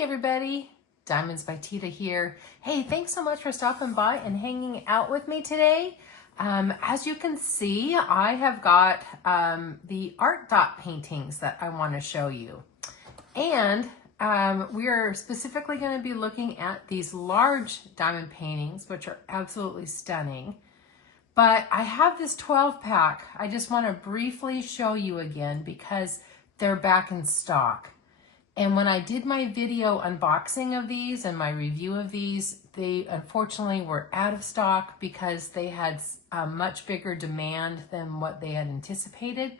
Everybody, Diamonds by Teeda here. Hey, thanks so much for stopping by and hanging out with me today. As you can see, I have got the Artdot paintings that I want to show you. And we are specifically going to be looking at these large diamond paintings, which are absolutely stunning. But I have this 12-pack. I just want to briefly show you again because they're back in stock. And when I did my video unboxing of these and my review of these, they unfortunately were out of stock because they had a much bigger demand than what they had anticipated.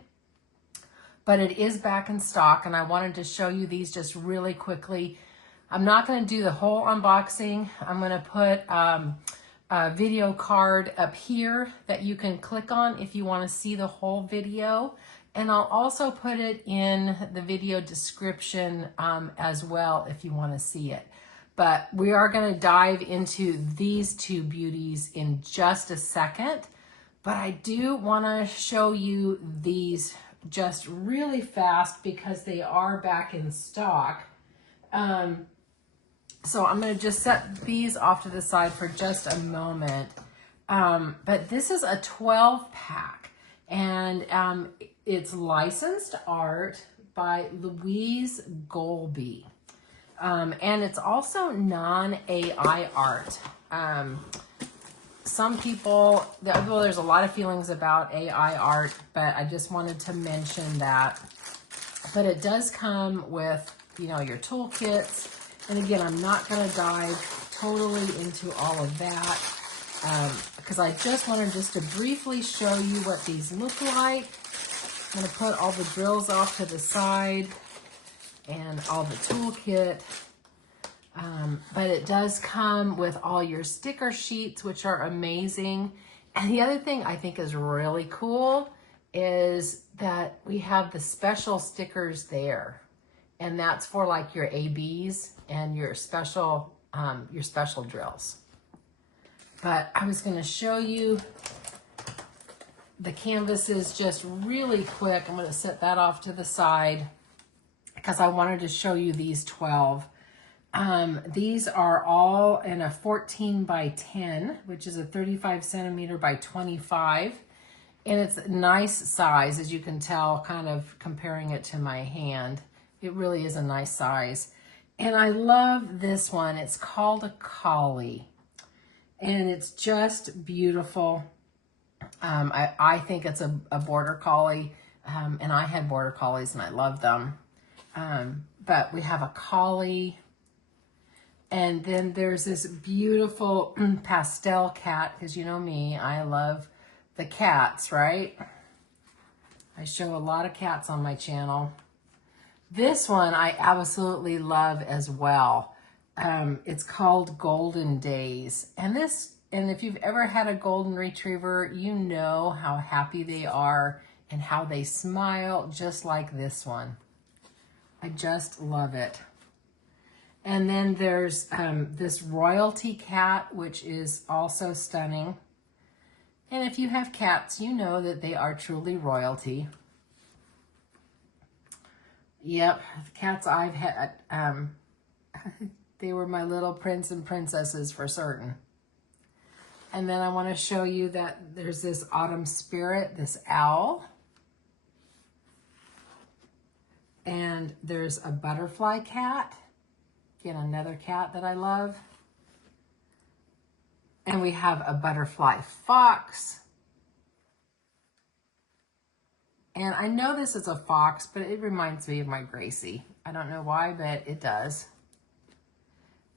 But it is back in stock, and I wanted to show you these just really quickly. I'm not going to do the whole unboxing. I'm going to put a video card up here that you can click on if you want to see the whole video. And I'll also put it in the video description as well if you want to see it. But we are going to dive into these two beauties in just a second. But I do want to show you these just really fast because they are back in stock. So I'm going to just set these off to the side for just a moment. But this is a 12-pack. And it's licensed art by Louise Goldsby. And it's also non-AI art. Some people, well, there's a lot of feelings about AI art, but I just wanted to mention that. But it does come with, you know, your toolkits. And again, I'm not going to dive totally into all of that because I just wanted just to briefly show you what these look like. I'm going to put all the drills off to the side and all the toolkit. But it does come with all your sticker sheets, which are amazing. And the other thing I think is really cool is that we have the special stickers there. And that's for like your ABs and your special drills. But I was going to show you the canvases just really quick. I'm going to set that off to the side because I wanted to show you these 12. These are all in a 14 by 10, which is a 35 centimeter by 25. And it's a nice size, as you can tell, kind of comparing it to my hand. It really is a nice size. And I love this one. It's called a collie. And it's just beautiful. I think it's a border collie. And I had border collies and I love them. But we have a collie. And then there's this beautiful pastel cat, because you know me, I love the cats, right? I show a lot of cats on my channel. This one I absolutely love as well. It's called Golden Days. And if you've ever had a golden retriever, you know how happy they are and how they smile just like this one. I just love it. And then there's this royalty cat, which is also stunning. And if you have cats, you know that they are truly royalty. Yep, the cats I've had, they were my little prince and princesses for certain. And then I want to show you that there's this autumn spirit, this owl. And there's a butterfly cat. Again, another cat that I love. And we have a butterfly fox. And I know this is a fox, but it reminds me of my Gracie. I don't know why, but it does.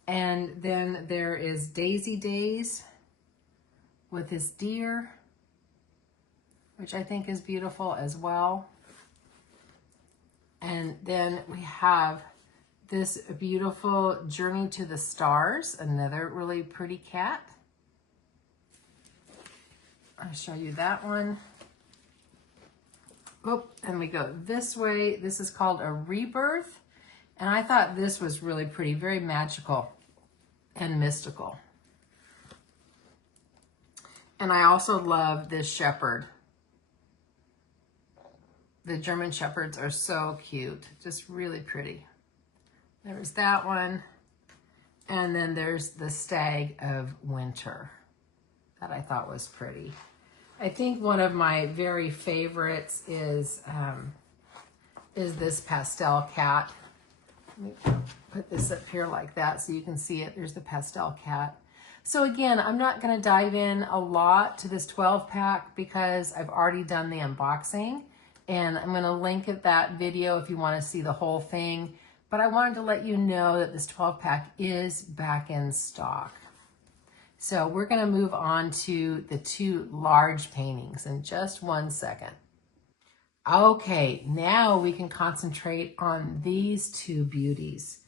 And then there is Daisy Days with this deer, which I think is beautiful as well. And then we have this beautiful Journey to the Stars, another really pretty cat. I'll show you that one. Oh, and we go this way. This is called a rebirth. And I thought this was really pretty, very magical and mystical. And I also love this shepherd. The German shepherds are so cute, just really pretty. There's that one. And then there's the stag of winter that I thought was pretty. I think one of my very favorites is this pastel cat. Let me put this up here like that so you can see it. There's the pastel cat. So again, I'm not going to dive in a lot to this 12 pack because I've already done the unboxing, and I'm going to link at that video if you want to see the whole thing. But I wanted to let you know that this 12 pack is back in stock. So we're going to move on to the two large paintings in just 1 second. Okay, now we can concentrate on these two beauties.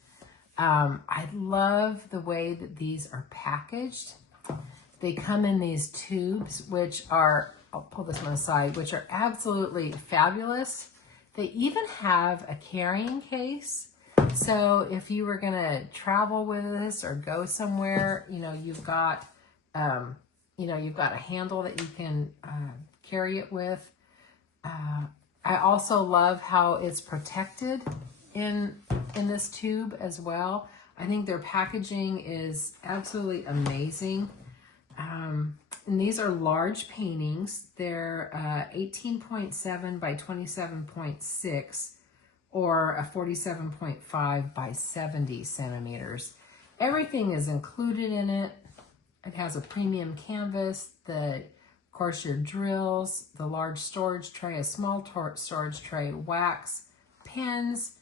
I love the way that these are packaged. They come in these tubes, which are, I'll pull this one aside, which are absolutely fabulous. They even have a carrying case. So if you were gonna travel with this or go somewhere, you've got a handle that you can carry it with. I also love how it's protected in this tube as well. I think their packaging is absolutely amazing. And these are large paintings. They're 18.7 by 27.6 or a 47.5 by 70 centimeters. Everything is included in it. It has a premium canvas, of course, your drills, the large storage tray, a small storage tray, wax, pens.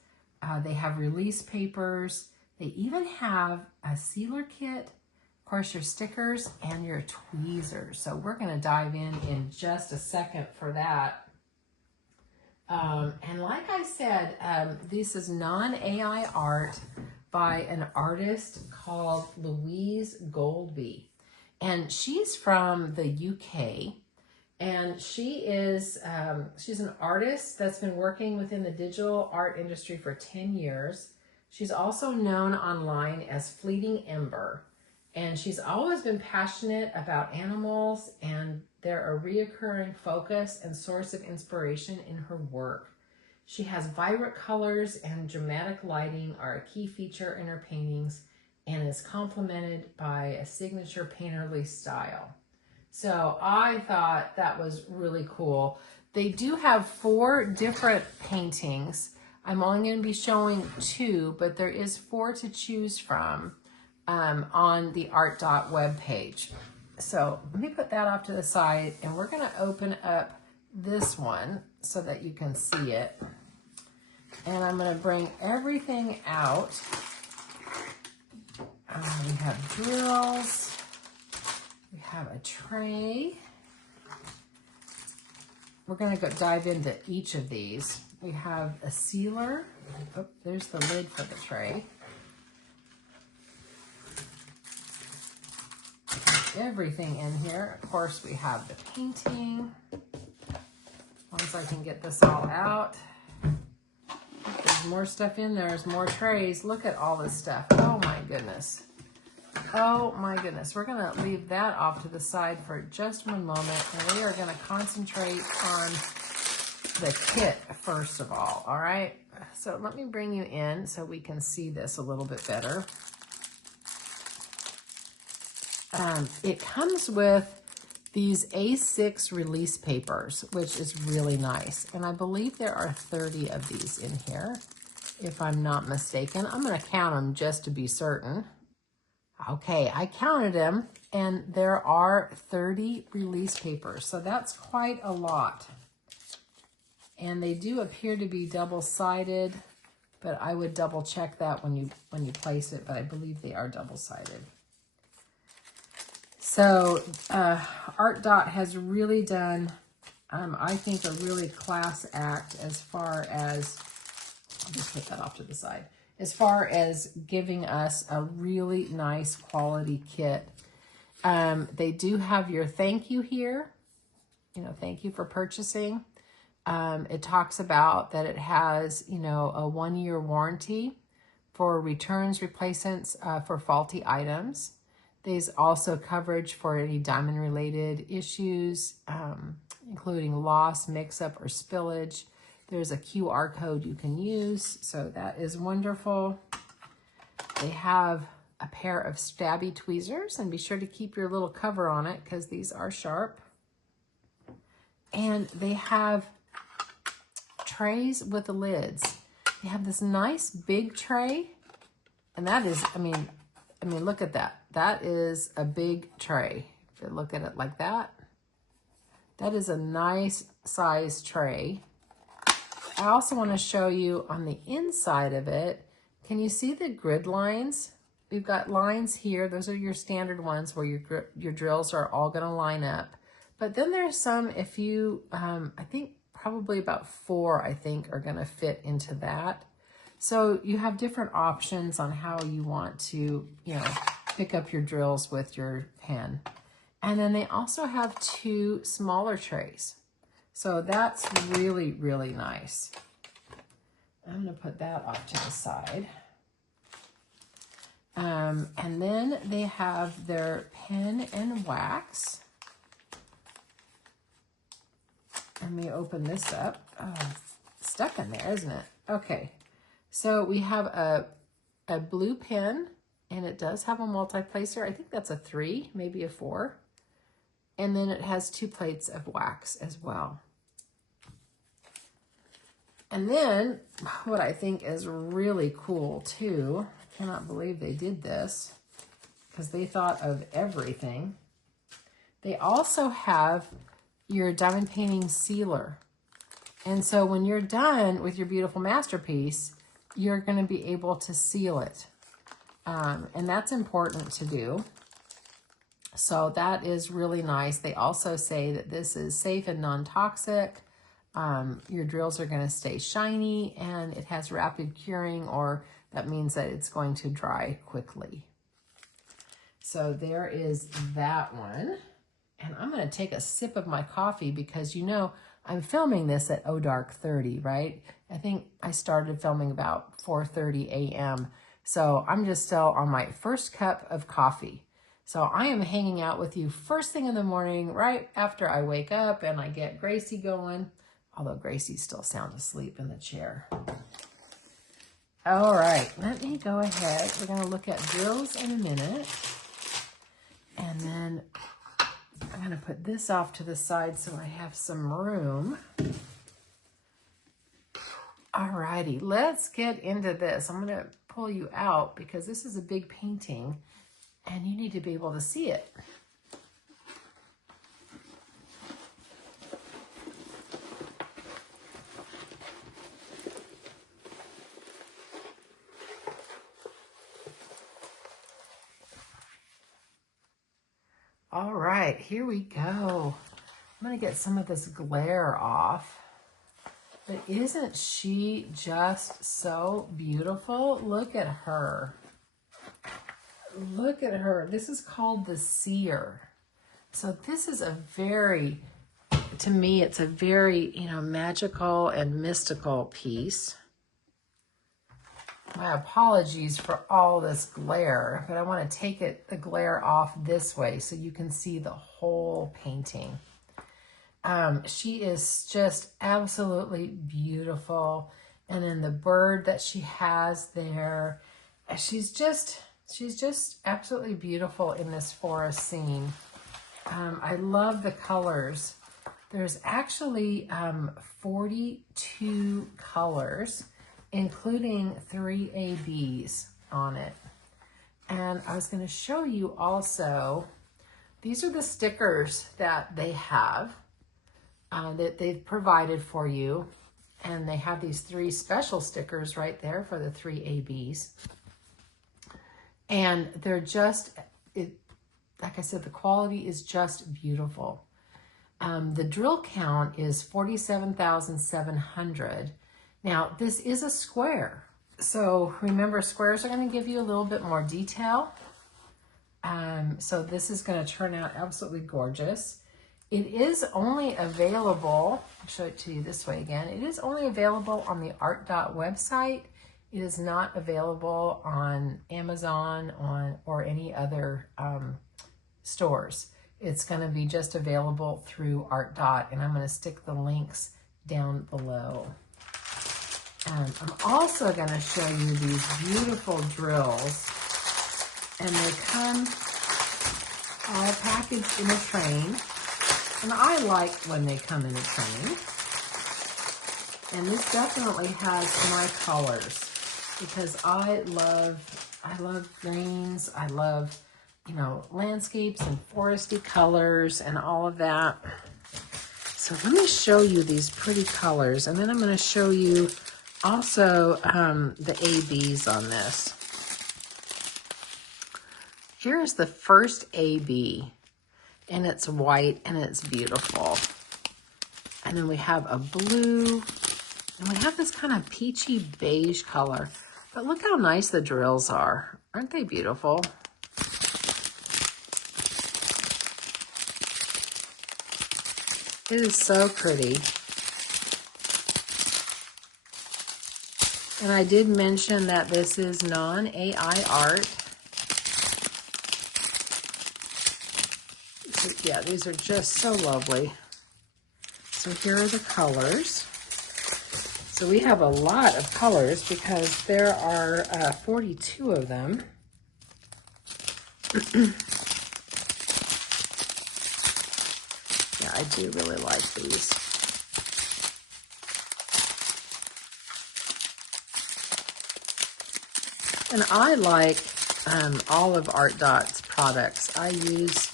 They have release papers. They even have a sealer kit, of course, your stickers and your tweezers. So we're going to dive in just a second for that. And like I said, this is non-AI art by an artist called Louise Goldsby. And she's from the UK. And she's an artist that's been working within the digital art industry for 10 years. She's also known online as Fleeting Ember. And she's always been passionate about animals, and they're a reoccurring focus and source of inspiration in her work. She has vibrant colors and dramatic lighting are a key feature in her paintings and is complemented by a signature painterly style. So I thought that was really cool. They do have 4 different paintings. I'm only going to be showing 2, but there is 4 to choose from on the Artdot webpage. So let me put that off to the side, and we're going to open up this one so that you can see it. And I'm going to bring everything out. We have drills. We have a tray. We're going to go dive into each of these. We have a sealer. Oh, there's the lid for the tray. Everything in here. Of course, we have the painting. Once I can get this all out. There's more stuff in there. There's more trays. Look at all this stuff. Oh my goodness. Oh my goodness. We're going to leave that off to the side for just one moment, and we are going to concentrate on the kit first of all right? So let me bring you in so we can see this a little bit better. It comes with these A6 release papers, which is really nice. And I believe there are 30 of these in here, if I'm not mistaken. I'm going to count them just to be certain. Okay, I counted them, and there are 30 release papers. So that's quite a lot. And they do appear to be double-sided, but I would double check that when you place it, but I believe they are double-sided. So Artdot has really done, I think, a really class act as far as, I'll just put that off to the side, as far as giving us a really nice quality kit. They do have your thank you here, thank you for purchasing. It talks about that it has, you know, a 1-year warranty for returns, replacements for faulty items. There's also coverage for any diamond-related issues, including loss, mix-up, or spillage. There's a QR code you can use, so that is wonderful. They have a pair of stabby tweezers, and be sure to keep your little cover on it because these are sharp. And they have trays with the lids. They have this nice big tray, and that is, I mean, look at that. That is a big tray. If you look at it like that, that is a nice size tray. I also want to show you on the inside of it. Can you see the grid lines? We've got lines here. Those are your standard ones where your drills are all going to line up. But then there's some, if you, I think probably about 4, I think, are going to fit into that. So you have different options on how you want to, you know, pick up your drills with your pen. And then they also have 2 smaller trays. So that's really, really nice. I'm going to put that off to the side. And then they have their pen and wax. Let me open this up. Oh, it's stuck in there, isn't it? Okay. So we have a blue pen, and it does have a multi-placer. I think that's a 3, maybe a 4. And then it has 2 plates of wax as well. And then what I think is really cool too, I cannot believe they did this because they thought of everything. They also have your diamond painting sealer. And so when you're done with your beautiful masterpiece, you're going to be able to seal it. And that's important to do. So that is really nice. They also say that this is safe and non-toxic. Your drills are going to stay shiny, and it has rapid curing, or that means that it's going to dry quickly. So there is that one. And I'm going to take a sip of my coffee because, you know, I'm filming this at dark 30, right? I think I started filming about 4:30 a.m. So I'm just still on my first cup of coffee. So I am hanging out with you first thing in the morning, right after I wake up and I get Gracie going. Although Gracie's still sound asleep in the chair. All right, let me go ahead. We're going to look at drills in a minute. And then I'm going to put this off to the side so I have some room. All righty, let's get into this. I'm going to pull you out because this is a big painting and you need to be able to see it. All right, here we go. I'm going to get some of this glare off. But isn't she just so beautiful? Look at her. Look at her. This is called the Seer. So this is a very, to me, it's a very, you know, magical and mystical piece. My apologies for all this glare, but I want to take the glare off this way so you can see the whole painting. She is just absolutely beautiful. And then the bird that she has there, she's just absolutely beautiful in this forest scene. I love the colors. There's actually 42 colors, including 3 ABs on it. And I was going to show you also, these are the stickers that they have, that they've provided for you. And they have these 3 special stickers right there for the 3 ABs. And they're just, like I said, the quality is just beautiful. The drill count is 47,700. Now, this is a square. So remember, squares are going to give you a little bit more detail. So this is going to turn out absolutely gorgeous. It is only available, I'll show it to you this way again. It is only available on the Artdot website. It is not available on Amazon or any other stores. It's going to be just available through Artdot, and I'm going to stick the links down below. And I'm also going to show you these beautiful drills, and they come all packaged in a train. And I like when they come in a train. And this definitely has my colors, because I love greens. I love, you know, landscapes and foresty colors and all of that. So let me show you these pretty colors, and then I'm going to show you also the ABs on this. Here's the first AB, and it's white and it's beautiful. And then we have a blue, and we have this kind of peachy beige color. But look how nice the drills are. Aren't they beautiful? It is so pretty. And I did mention that this is non-AI art. So, yeah, these are just so lovely. So here are the colors. So we have a lot of colors because there are 42 of them. Yeah, I do really like these. And I like all of Artdot's products. I use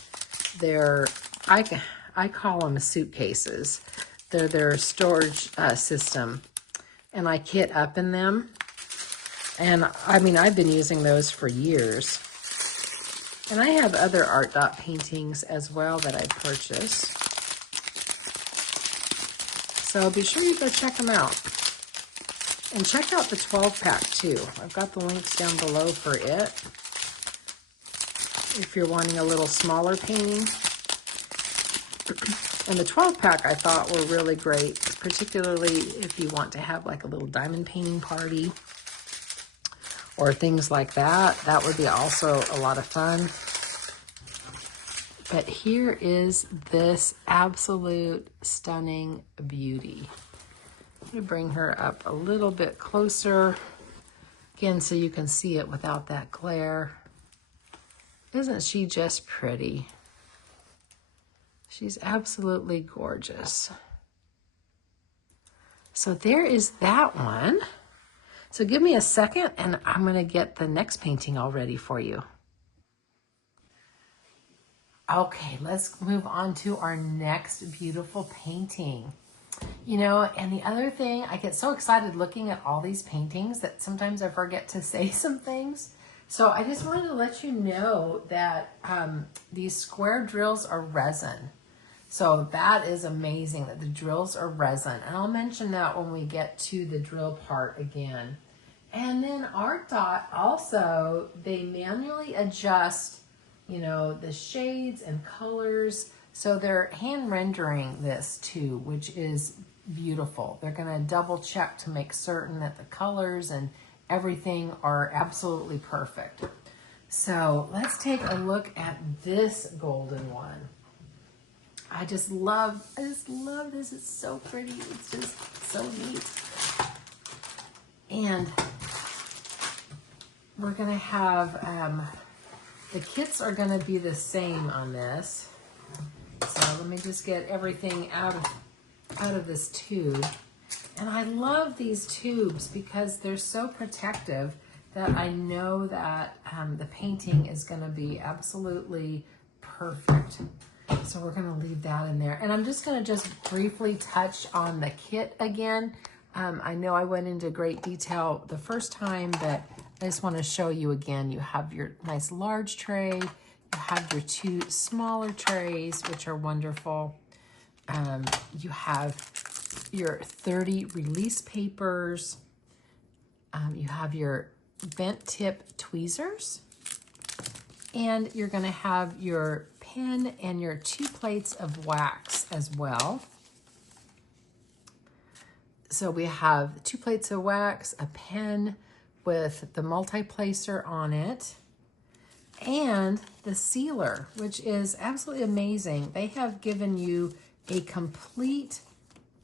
their, I call them suitcases. They're their storage system. And I kit up in them. And I mean, I've been using those for years. And I have other Artdot paintings as well that I purchased. So be sure you go check them out. And check out the 12-pack too. I've got the links down below for it. If you're wanting a little smaller painting. And the 12-pack I thought were really great, particularly if you want to have like a little diamond painting party or things like that. That would be also a lot of fun. But here is this absolute stunning beauty. Let me bring her up a little bit closer, again, so you can see it without that glare. Isn't she just pretty? She's absolutely gorgeous. So there is that one. So give me a second and I'm going to get the next painting all ready for you. Okay, let's move on to our next beautiful painting. You know, and the other thing, I get so excited looking at all these paintings that sometimes I forget to say some things. So I just wanted to let you know that these square drills are resin. So that is amazing that the drills are resin. And I'll mention that when we get to the drill part again. And then Artdot also, they manually adjust, you know, the shades and colors. So they're hand rendering this too, which is beautiful. They're going to double check to make certain that the colors and everything are absolutely perfect. So let's take a look at this golden one. I just love this. It's so pretty. It's just so neat. And we're going to have, the kits are going to be the same on this. So let me just get everything out of this tube. And I love these tubes because they're so protective that I know that the painting is going to be absolutely perfect. So we're going to leave that in there. And I'm just going to just briefly touch on the kit again. I know I went into great detail the first time, but I just want to show you again. You have your nice large tray. You have your two smaller trays, which are wonderful. You have your 30 release papers. You have your bent tip tweezers. And you're going to have your pen and your 2 plates of wax as well. So we have 2 plates of wax, a pen with the multi-placer on it, and the sealer, which is absolutely amazing. They have given you a complete,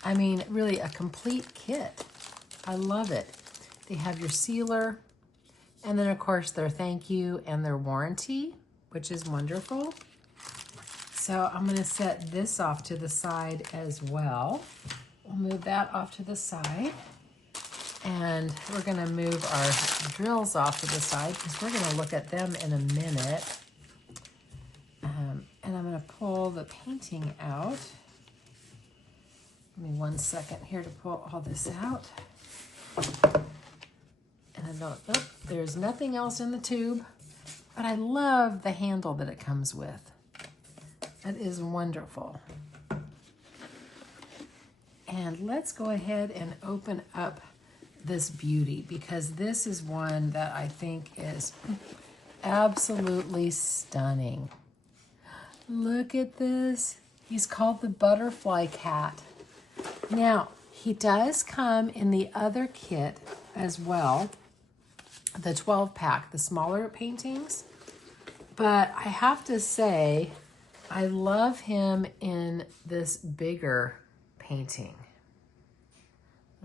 I mean, really a complete kit. I love it. They have your sealer, and then of course their thank you and their warranty, which is wonderful. So I'm gonna set this off to the side as well. We'll move that off to the side. And we're gonna move our drills off to the side because we're gonna look at them in a minute. And I'm gonna pull the painting out. Give me 1 second here to pull all this out. And I don't, oh, there's nothing else in the tube, but I love the handle that it comes with. That is wonderful. And let's go ahead and open up this beauty, because this is one that I think is absolutely stunning. Look at this. He's called the Butterfly Cat. Now, he does come in the other kit as well, the 12-pack, the smaller paintings. But I have to say, I love him in this bigger painting.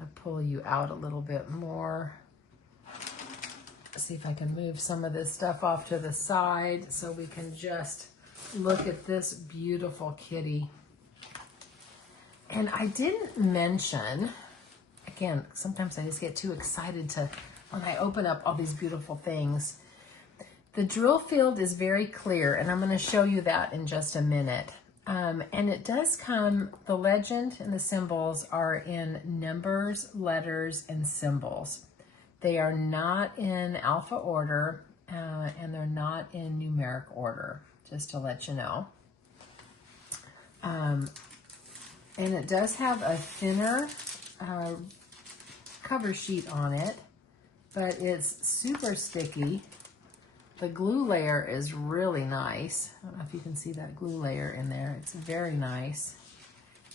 I'll pull you out a little bit more. See if I can move some of this stuff off to the side so we can just look at this beautiful kitty. And I didn't mention, again, sometimes I just get too excited to, when I open up all these beautiful things. The drill field is very clear, and I'm going to show you that in just a minute. And it does come, the legend and the symbols are in numbers, letters, and symbols. They are not in alpha order, and they're not in numeric order, just to let you know. And it does have a thinner cover sheet on it, but it's super sticky. The glue layer is really nice. I don't know if you can see that glue layer in there. It's very nice.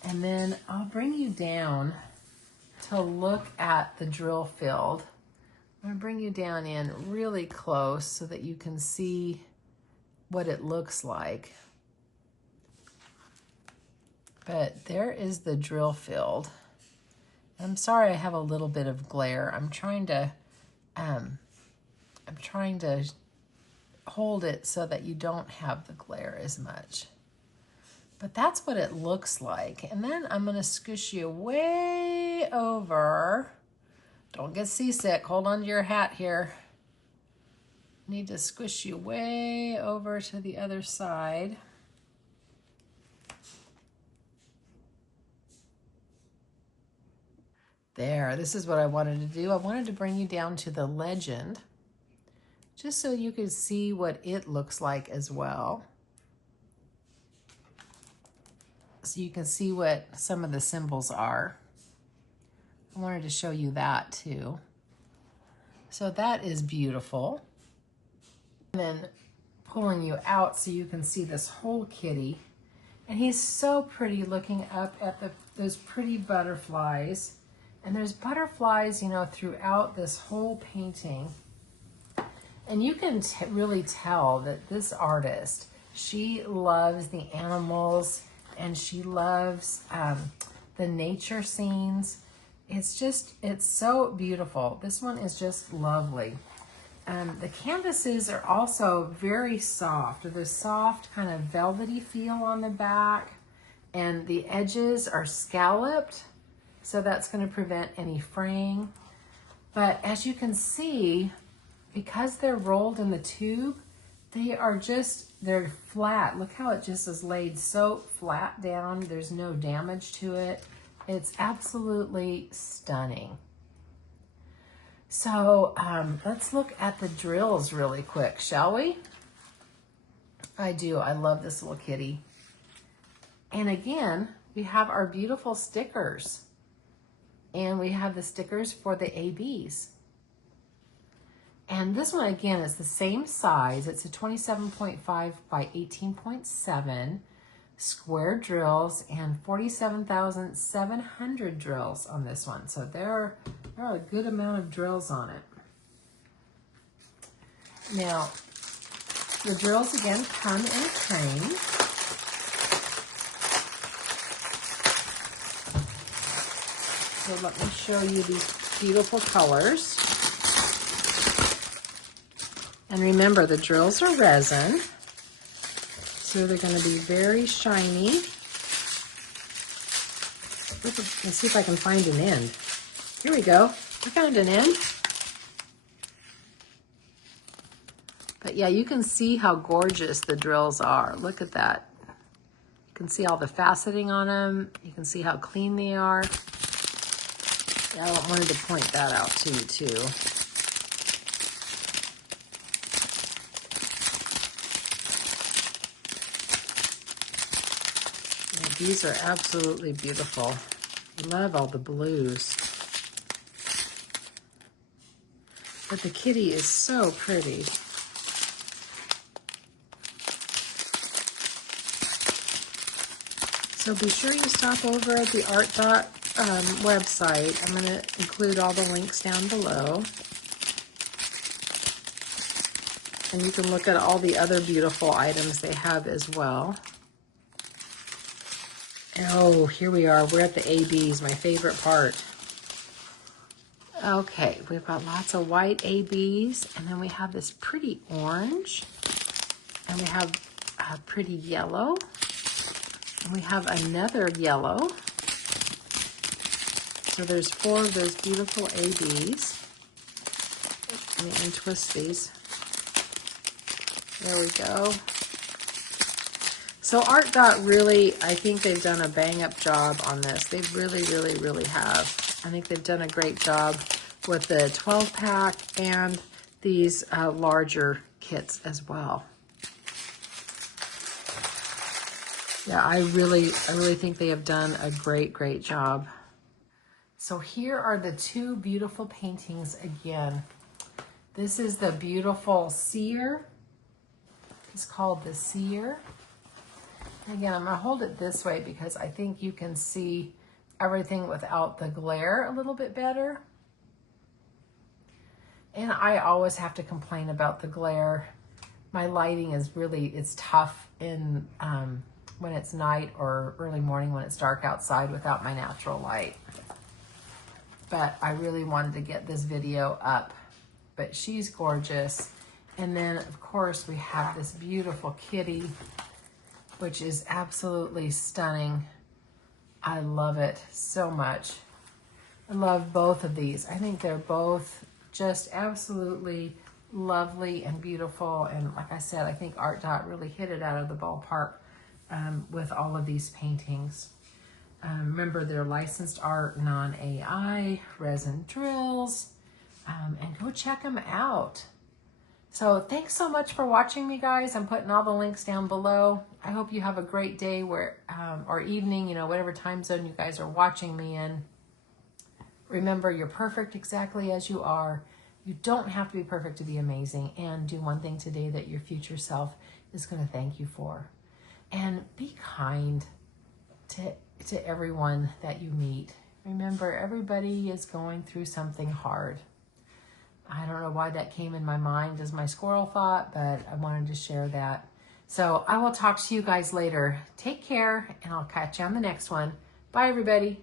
And then I'll bring you down to look at the drill field. I'm gonna bring you down in really close so that you can see what it looks like. But there is the drill field. I'm sorry I have a little bit of glare. I'm trying to hold it so that you don't have the glare as much. But that's what it looks like. And then I'm gonna squish you way over. Don't get seasick, hold on to your hat here. Need to squish you way over to the other side. There, this is what I wanted to do. I wanted to bring you down to the legend, just so you could see what it looks like as well. So you can see what some of the symbols are. I wanted to show you that too. So that is beautiful. And then pulling you out so you can see this whole kitty. And he's so pretty looking up at those pretty butterflies. And there's butterflies, you know, throughout this whole painting. And you can really tell that this artist, she loves the animals and she loves the nature scenes. It's so beautiful. This one is just lovely. The canvases are also very soft. There's soft kind of velvety feel on the back, and the edges are scalloped, so that's going to prevent any fraying. But as you can see, because they're rolled in the tube, they're flat. Look how it just is laid so flat down. There's no damage to it. It's absolutely stunning. So let's look at the drills really quick, shall we? I love this little kitty. And again, we have our beautiful stickers. And we have the stickers for the ABs. And this one, again, is the same size. It's a 27.5 by 18.7 square drills and 47,700 drills on this one. So there are a good amount of drills on it. Now, the drills, again, come in a crane. So let me show you these beautiful colors. And remember, the drills are resin, so they're going to be very shiny. Let's see if I can find an end. Here we go. I found an end. But yeah, you can see how gorgeous the drills are. Look at that. You can see all the faceting on them. You can see how clean they are. I wanted to point that out to you too. Yeah, these are absolutely beautiful. Love all the blues. But the kitty is so pretty. So be sure you stop over at the Artdot website. I'm going to include all the links down below. And you can look at all the other beautiful items they have as well. Oh, here we are. We're at the ABs, my favorite part. Okay, we've got lots of white ABs, and then we have this pretty orange, and we have a pretty yellow, and we have another yellow. So there's 4 of those beautiful ABs. Let me untwist these. There we go. So Artdot really, I think they've done a bang-up job on this. They really, really, really have. I think they've done a great job with the 12-pack and these larger kits as well. Yeah, I really think they have done a great, great job. So here are the 2 beautiful paintings again. This is the beautiful Seer. It's called the Seer. Again, I'm going to hold it this way because I think you can see everything without the glare a little bit better. And I always have to complain about the glare. My lighting is really, it's tough in when it's night or early morning when it's dark outside without my natural light. But I really wanted to get this video up. But she's gorgeous. And then, of course, we have this beautiful kitty, which is absolutely stunning. I love it so much. I love both of these. I think they're both just absolutely lovely and beautiful. And like I said, I think Artdot really hit it out of the ballpark with all of these paintings. Remember, they're licensed art, non-AI, resin drills, and go check them out. So thanks so much for watching me, guys. I'm putting all the links down below. I hope you have a great day or evening, you know, whatever time zone you guys are watching me in. Remember, you're perfect exactly as you are. You don't have to be perfect to be amazing. And do one thing today that your future self is going to thank you for. And be kind to everyone that you meet. Remember, everybody is going through something hard. I don't know why that came in my mind as my squirrel thought, but I wanted to share that. So I will talk to you guys later. Take care, and I'll catch you on the next one. Bye, everybody.